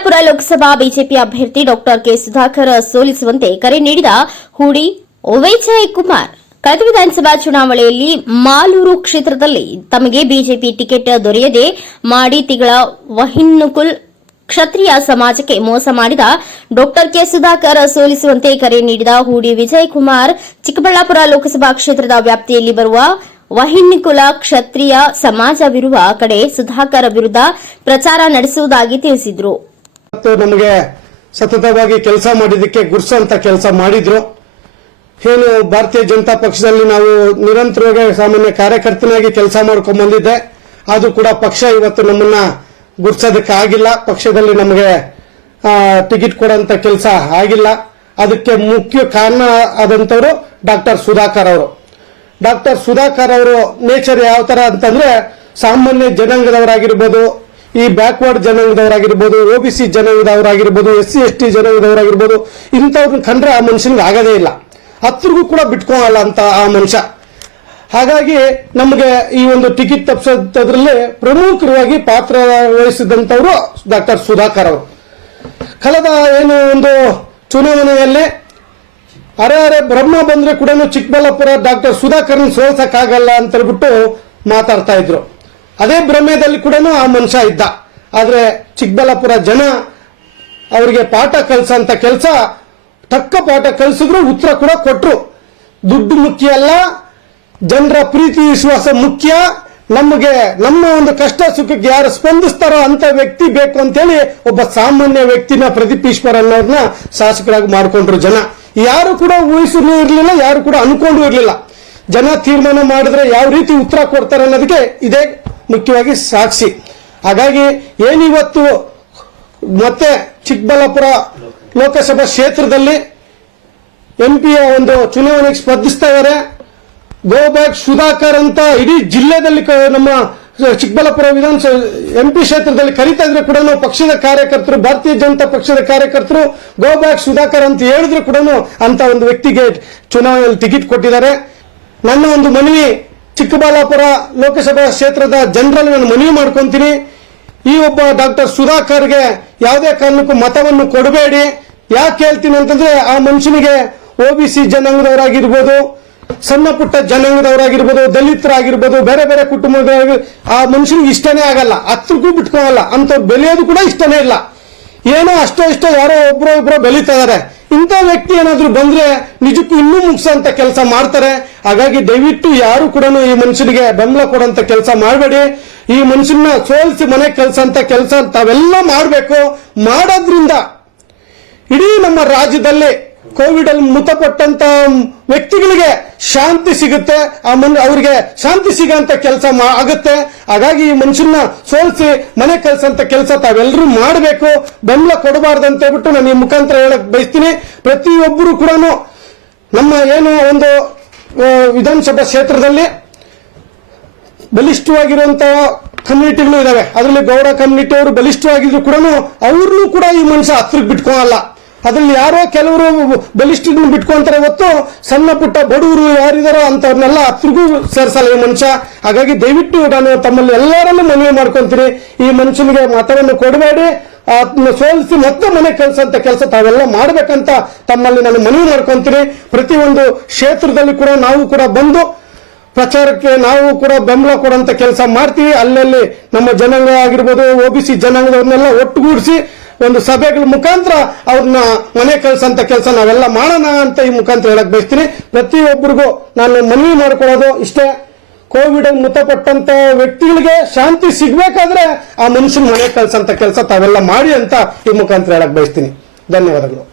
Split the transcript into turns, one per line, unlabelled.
Chikkaballapur Lok Sabha BJP ಅಭ್ಯರ್ಥಿ doctor K Sudhakar ಸೋಲಿಸುವಂತೆ ಕರೆ ನೀಡಿದ ಹೂಡಿ ವಿಜಯ್ ಕುಮಾರ್. ಕಳೆದ ವಿಧಾನಸಭಾ ಚುನಾವಣೆಯಲ್ಲಿ ಮಾಲೂರು ಕ್ಷೇತ್ರದಲ್ಲಿ ತಮಗೆ ಬಿಜೆಪಿ ಟಿಕೆಟ್ ದೊರೆಯದೆ ಮಾಡಿ ತಿಗಳ ವಹಿನ್ನುಕುಲ್ ಕ್ಷತ್ರಿಯ ಸಮಾಜಕ್ಕೆ ಮೋಸ ಮಾಡಿದ ಡಾಕ್ಟರ್ ಕೆ ಸುಧಾಕರ್ ಸೋಲಿಸುವಂತೆ ಕರೆ ನೀಡಿದ ಹೂಡಿ ವಿಜಯ್ ಕುಮಾರ್ ಚಿಕ್ಕಬಳ್ಳಾಪುರ ಲೋಕಸಭಾ ಕ್ಷೇತ್ರದ ವ್ಯಾಪ್ತಿಯಲ್ಲಿ ಬರುವ ವಹಿನ್ನಿಕುಲ ಕ್ಷತ್ರಿಯ ಸಮಾಜವಿರುವ ಕಡೆ ಸುಧಾಕರ್ ವಿರುದ್ಧ ಪ್ರಚಾರ ನಡೆಸುವುದಾಗಿ ತಿಳಿಸಿದರು.
ಮತ್ತು ನಮಗೆ ಸತತವಾಗಿ ಕೆಲಸ ಮಾಡಿದ್ದಕ್ಕೆ ಗುರ್ಸಂತ ಕೆಲಸ ಮಾಡಿದ್ರು. ಏನು ಭಾರತೀಯ ಜನತಾ ಪಕ್ಷದಲ್ಲಿ ನಾವು ನಿರಂತರವಾಗಿ ಸಾಮಾನ್ಯ ಕಾರ್ಯಕರ್ತನಾಗಿ ಕೆಲಸ ಮಾಡ್ಕೊಂಡ್ ಬಂದಿದ್ದೆ. ಅದು ಕೂಡ ಪಕ್ಷ ಇವತ್ತು ನಮ್ಮನ್ನ ಗುರ್ಸೋದಕ್ಕೆ ಆಗಿಲ್ಲ. ಪಕ್ಷದಲ್ಲಿ ನಮಗೆ ಟಿಕೆಟ್ ಕೊಡೋಂತ ಕೆಲಸ ಆಗಿಲ್ಲ. ಅದಕ್ಕೆ ಮುಖ್ಯ ಕಾರಣ ಆದಂತವರು ಡಾಕ್ಟರ್ ಸುಧಾಕರ್ ಅವರು. ಡಾಕ್ಟರ್ ಸುಧಾಕರ್ ಅವರು ನೇಚರ್ ಯಾವ ತರ ಅಂತಂದ್ರೆ ಸಾಮಾನ್ಯ ಜನಾಂಗದವರಾಗಿರ್ಬೋದು ಈ ಬ್ಯಾಕ್ವರ್ಡ್ ಜನಾಂಗದವರಾಗಿರ್ಬೋದು ಒ ಬಿ ಸಿ ಜನಾಂಗದವರಾಗಿರ್ಬೋದು ಎಸ್ ಸಿ ಎಸ್ ಟಿ ಜನಾಂಗದವರಾಗಿರ್ಬೋದು ಇಂಥವ್ರನ್ನ ಕಂಡ್ರೆ ಆ ಮನುಷ್ಯನಿಗೆ ಆಗದೇ ಇಲ್ಲ. ಹತ್ರಗೂ ಕೂಡ ಬಿಟ್ಕೊಳಲ್ಲ ಅಂತ ಆ ಮನುಷ್ಯ. ಹಾಗಾಗಿ ನಮಗೆ ಈ ಒಂದು ಟಿಕೆಟ್ ತಪ್ಪಿಸೋದ್ರಲ್ಲಿ ಪ್ರಮುಖವಾಗಿ ಪಾತ್ರ ವಹಿಸಿದಂಥವರು ಡಾಕ್ಟರ್ ಸುಧಾಕರ್ ಅವರು. ಕಳೆದ ಏನು ಒಂದು ಚುನಾವಣೆಯಲ್ಲಿ ಅರೆ ಅರೆ ಬ್ರಹ್ಮ ಬಂದ್ರೆ ಕೂಡ ಚಿಕ್ಕಬಳ್ಳಾಪುರ ಡಾಕ್ಟರ್ ಸುಧಾಕರ್ನ ಸೋಲ್ಸಕ್ಕಾಗಲ್ಲ ಅಂತ ಹೇಳ್ಬಿಟ್ಟು ಮಾತಾಡ್ತಾ ಇದ್ರು. ಅದೇ ಭ್ರಮೆಯಲ್ಲಿ ಕೂಡ ಆ ಮನುಷ್ಯ ಇದ್ದ. ಆದ್ರೆ ಚಿಕ್ಕಬಳ್ಳಾಪುರ ಜನ ಅವರಿಗೆ ಪಾಠ ಕಲ್ಸಂತ ಕೆಲಸ, ತಕ್ಕ ಪಾಠ ಕಲಿಸಿದ್ರು ಉತ್ತರ ಕೂಡ ಕೊಟ್ರು. ದುಡ್ಡು ಮುಖ್ಯ ಅಲ್ಲ, ಜನರ ಪ್ರೀತಿ ವಿಶ್ವಾಸ ಮುಖ್ಯ. ನಮಗೆ, ನಮ್ಮ ಒಂದು ಕಷ್ಟ ಸುಖಕ್ಕೆ ಯಾರು ಸ್ಪಂದಿಸ್ತಾರೋ ಅಂತ ವ್ಯಕ್ತಿ ಬೇಕು ಅಂತೇಳಿ ಒಬ್ಬ ಸಾಮಾನ್ಯ ವ್ಯಕ್ತಿನ ಪ್ರದೀಪ್ ಈಶ್ವರ್ ಅನ್ನೋರ್ನ ಶಾಸಕರಾಗಿ ಮಾಡಿಕೊಂಡ್ರು ಜನ. ಯಾರು ಕೂಡ ಊಹಿಸಲು ಇರಲಿಲ್ಲ, ಯಾರು ಕೂಡ ಅನ್ಕೊಂಡು ಇರಲಿಲ್ಲ. ಜನ ತೀರ್ಮಾನ ಮಾಡಿದ್ರೆ ಯಾವ ರೀತಿ ಉತ್ತರ ಕೊಡ್ತಾರೆ ಅನ್ನೋದಕ್ಕೆ ಇದೇ ಮುಖ್ಯವಾಗಿ ಸಾಕ್ಷಿ. ಹಾಗಾಗಿ ಏನಿವತ್ತು ಮತ್ತೆ ಚಿಕ್ಕಬಳ್ಳಾಪುರ ಲೋಕಸಭಾ ಕ್ಷೇತ್ರದಲ್ಲಿ ಎಂಪಿಯ ಒಂದು ಚುನಾವಣೆಗೆ ಸ್ಪರ್ಧಿಸ್ತಾ ಇದ್ದಾರೆ ಗೋ ಬ್ಯಾಕ್ ಸುಧಾಕರ್ ಅಂತ ಇಡೀ ಜಿಲ್ಲೆದಲ್ಲಿ ನಮ್ಮ ಚಿಕ್ಕಬಳ್ಳಾಪುರ ವಿಧಾನಸಭೆ ಎಂಪಿ ಕ್ಷೇತ್ರದಲ್ಲಿ ಕರೀತಾ ಇದ್ರೆ ಕೂಡ ಪಕ್ಷದ ಕಾರ್ಯಕರ್ತರು, ಭಾರತೀಯ ಜನತಾ ಪಕ್ಷದ ಕಾರ್ಯಕರ್ತರು ಗೋ ಬ್ಯಾಕ್ ಸುಧಾಕರ್ ಅಂತ ಹೇಳಿದ್ರು ಕೂಡ ಅಂತ ಒಂದು ವ್ಯಕ್ತಿಗೆ ಚುನಾವಣೆಯಲ್ಲಿ ಟಿಕೆಟ್ ಕೊಟ್ಟಿದ್ದಾರೆ. ನನ್ನ ಒಂದು ಮನವಿ ಚಿಕ್ಕಬಳ್ಳಾಪುರ ಲೋಕಸಭಾ ಕ್ಷೇತ್ರದ ಜನರಲ್ಲಿ ನಾನು ಮನವಿ ಮಾಡ್ಕೊಂತೀನಿ. ಈ ಒಬ್ಬ ಡಾಕ್ಟರ್ ಸುಧಾಕರ್ಗೆ ಯಾವುದೇ ಕಾರಣಕ್ಕೂ ಮತವನ್ನು ಕೊಡಬೇಡಿ. ಯಾಕೆ ಹೇಳ್ತೀನಿ ಅಂತಂದ್ರೆ ಆ ಮನುಷ್ಯನಿಗೆ ಒ ಬಿ ಸಿ ಜನಾಂಗದವರಾಗಿರ್ಬೋದು, ಸಣ್ಣ ಪುಟ್ಟ ಜನಾಂಗದವರಾಗಿರ್ಬೋದು, ದಲಿತರಾಗಿರ್ಬೋದು, ಬೇರೆ ಬೇರೆ ಕುಟುಂಬದವರಾಗಿ, ಆ ಮನುಷ್ಯನಿಗೆ ಇಷ್ಟನೇ ಆಗಲ್ಲ. ಹತ್ರಕ್ಕೂ ಬಿಟ್ಕೊಳಲ್ಲ. ಅಂತ ಬೆಳೆಯೋದು ಕೂಡ ಇಷ್ಟನೇ ಇಲ್ಲ. ಏನೋ ಅಷ್ಟೋ ಇಷ್ಟೋ ಯಾರೋ ಒಬ್ರೋ ಇಬ್ರೋ ಬೆಳೀತಾ ಇಂಥ ವ್ಯಕ್ತಿ ಏನಾದರೂ ಬಂದ್ರೆ ನಿಜಕ್ಕೂ ಇನ್ನೂ ಮುಗಿಸೋಂತ ಕೆಲಸ ಮಾಡ್ತಾರೆ. ಹಾಗಾಗಿ ದಯವಿಟ್ಟು ಯಾರು ಕೂಡ ಈ ಮನುಷ್ಯನಿಗೆ ಬೆಂಬಲ ಕೊಡೋಂಥ ಕೆಲಸ ಮಾಡಬೇಡಿ. ಈ ಮನುಷ್ಯನ ಸೋಲಿಸಿ ಮನೆ ಕೆಲಸ ಅಂತ ಕೆಲಸ ತಾವೆಲ್ಲ ಮಾಡಬೇಕು. ಮಾಡೋದ್ರಿಂದ ಇಡೀ ನಮ್ಮ ರಾಜ್ಯದಲ್ಲಿ ಕೋವಿಡ್ ಅಲ್ಲಿ ಮೃತಪಟ್ಟಂತ ವ್ಯಕ್ತಿಗಳಿಗೆ ಶಾಂತಿ ಸಿಗುತ್ತೆ, ಆ ಮನ್, ಅವರಿಗೆ ಶಾಂತಿ ಸಿಗಂತ ಕೆಲಸ ಆಗುತ್ತೆ. ಹಾಗಾಗಿ ಈ ಮನುಷ್ಯನ ಸೋಲಿಸಿ ಮನೆ ಕೆಲಸ ಅಂತ ಕೆಲಸ ತಾವೆಲ್ಲರೂ ಮಾಡಬೇಕು. ಬೆಂಬಲ ಕೊಡಬಾರ್ದು ಅಂತ ಹೇಳ್ಬಿಟ್ಟು ನಾನು ಈ ಮುಖಾಂತರ ಹೇಳಕ್ ಬಯಸ್ತೀನಿ. ಪ್ರತಿಯೊಬ್ಬರು ಕೂಡ ನಮ್ಮ ಏನು ಒಂದು ವಿಧಾನಸಭಾ ಕ್ಷೇತ್ರದಲ್ಲಿ ಬಲಿಷ್ಠವಾಗಿರುವಂತಹ ಕಮ್ಯುನಿಟಿಗಳು ಇದಾವೆ. ಅದರಲ್ಲಿ ಗೌಡ ಕಮ್ಯುನಿಟಿ ಅವರು ಬಲಿಷ್ಠವಾಗಿದ್ರು ಕೂಡ ಅವ್ರನ್ನೂ ಕೂಡ ಈ ಮನುಷ್ಯ ಹತ್ರಕ್ಕೆ ಬಿಟ್ಕೊಳಲ್ಲ. ಅದ್ರಲ್ಲಿ ಯಾರೋ ಕೆಲವರು ಬಲಿಷ್ಠರನ್ನ ಬಿಟ್ಕೊಂತಾರೆ ಹೊತ್ತು ಸಣ್ಣ ಪುಟ್ಟ ಬಡವರು ಯಾರಿದಾರೋ ಅಂತವ್ರನ್ನೆಲ್ಲ ಹತ್ತಿಗೂ ಸೇರ್ಸಲ್ಲ ಈ ಮನುಷ್ಯ. ಹಾಗಾಗಿ ದಯವಿಟ್ಟು ನಾನು ತಮ್ಮಲ್ಲಿ ಎಲ್ಲರಲ್ಲೂ ಮನವಿ ಮಾಡ್ಕೊಂತೀನಿ. ಈ ಮನುಷ್ಯನಿಗೆ ಮತವನ್ನು ಕೊಡಬೇಡಿ. ಸೋಲಿಸಿ ಮತ್ತೆ ಮನೆ ಕೆಲಸ ಅಂತ ಕೆಲಸ ತಾವೆಲ್ಲ ಮಾಡ್ಬೇಕಂತ ತಮ್ಮಲ್ಲಿ ನಾನು ಮನವಿ ಮಾಡ್ಕೊಂತೀನಿ. ಪ್ರತಿಯೊಂದು ಕ್ಷೇತ್ರದಲ್ಲಿ ಕೂಡ ನಾವು ಕೂಡ ಬಂದು ಪ್ರಚಾರಕ್ಕೆ ನಾವು ಕೂಡ ಬೆಂಬಲ ಕೊಡುವಂತ ಕೆಲಸ ಮಾಡ್ತೀವಿ. ಅಲ್ಲಲ್ಲಿ ನಮ್ಮ ಜನಾಂಗ ಆಗಿರ್ಬೋದು ಒ ಜನಾಂಗದವ್ರನ್ನೆಲ್ಲ ಒಟ್ಟುಗೂಡಿಸಿ ಒಂದು ಸಭೆಗಳ ಮುಖಾಂತರ ಅವ್ರನ್ನ ಮನೆ ಕಳಿಸಂತ ಕೆಲಸ ನಾವೆಲ್ಲ ಮಾಡೋಣ ಅಂತ ಈ ಮುಖಾಂತರ ಹೇಳಕ್ ಬಯಸ್ತೀನಿ. ಪ್ರತಿಯೊಬ್ಬರಿಗೂ ನಾನು ಮನವಿ ಮಾಡ್ಕೊಳ್ಳೋದು ಇಷ್ಟೇ. ಕೋವಿಡ್ ಮೃತಪಟ್ಟಂತ ವ್ಯಕ್ತಿಗಳಿಗೆ ಶಾಂತಿ ಸಿಗ್ಬೇಕಾದ್ರೆ ಆ ಮನುಷ್ಯನ ಮನೆ ಕಳ್ಸಂತ ಕೆಲಸ ತಾವೆಲ್ಲ ಮಾಡಿ ಅಂತ ಈ ಮುಖಾಂತರ ಹೇಳಕ್ ಬಯಸ್ತೀನಿ. ಧನ್ಯವಾದಗಳು.